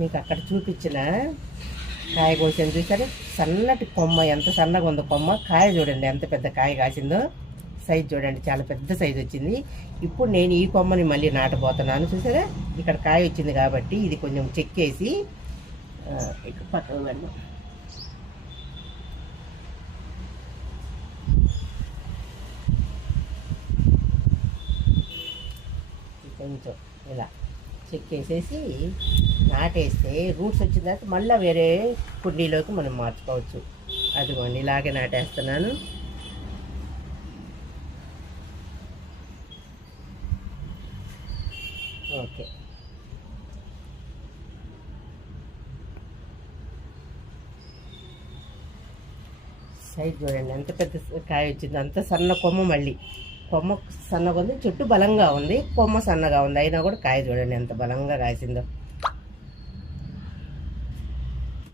మీకు అక్కడ చూపించిన కాయ కోసాను చూసారా, సన్నటి కొమ్మ, ఎంత సన్నగా ఉందో కొమ్మ. కాయ చూడండి ఎంత పెద్ద కాయ కాసిందో, సైజు చూడండి చాలా పెద్ద సైజు వచ్చింది. ఇప్పుడు నేను ఈ కొమ్మని మళ్ళీ నాటబోతున్నాను. చూసారా ఇక్కడ కాయ వచ్చింది కాబట్టి ఇది కొంచెం చెక్కేసి ఇక్కడ పక్కన పెడదాం. కొంచెం ఇలా చెక్కేసేసి నాటేస్తే రూట్స్ వచ్చిన తర్వాత మళ్ళీ వేరే కుండీలోకి మనం మార్చుకోవచ్చు. అదిగోండి ఇలాగే నాటేస్తున్నాను. ఓకే, సైజ్ చూడండి ఎంత పెద్ద కాయ వచ్చింది. అంత సన్న కొమ్మ, మళ్ళీ కొమ్మ సన్నగా ఉంది, చెట్టు బలంగా ఉంది, కొమ్మ సన్నగా ఉంది, అయినా కూడా కాయ చూడండి ఎంత బలంగా కాసిందో.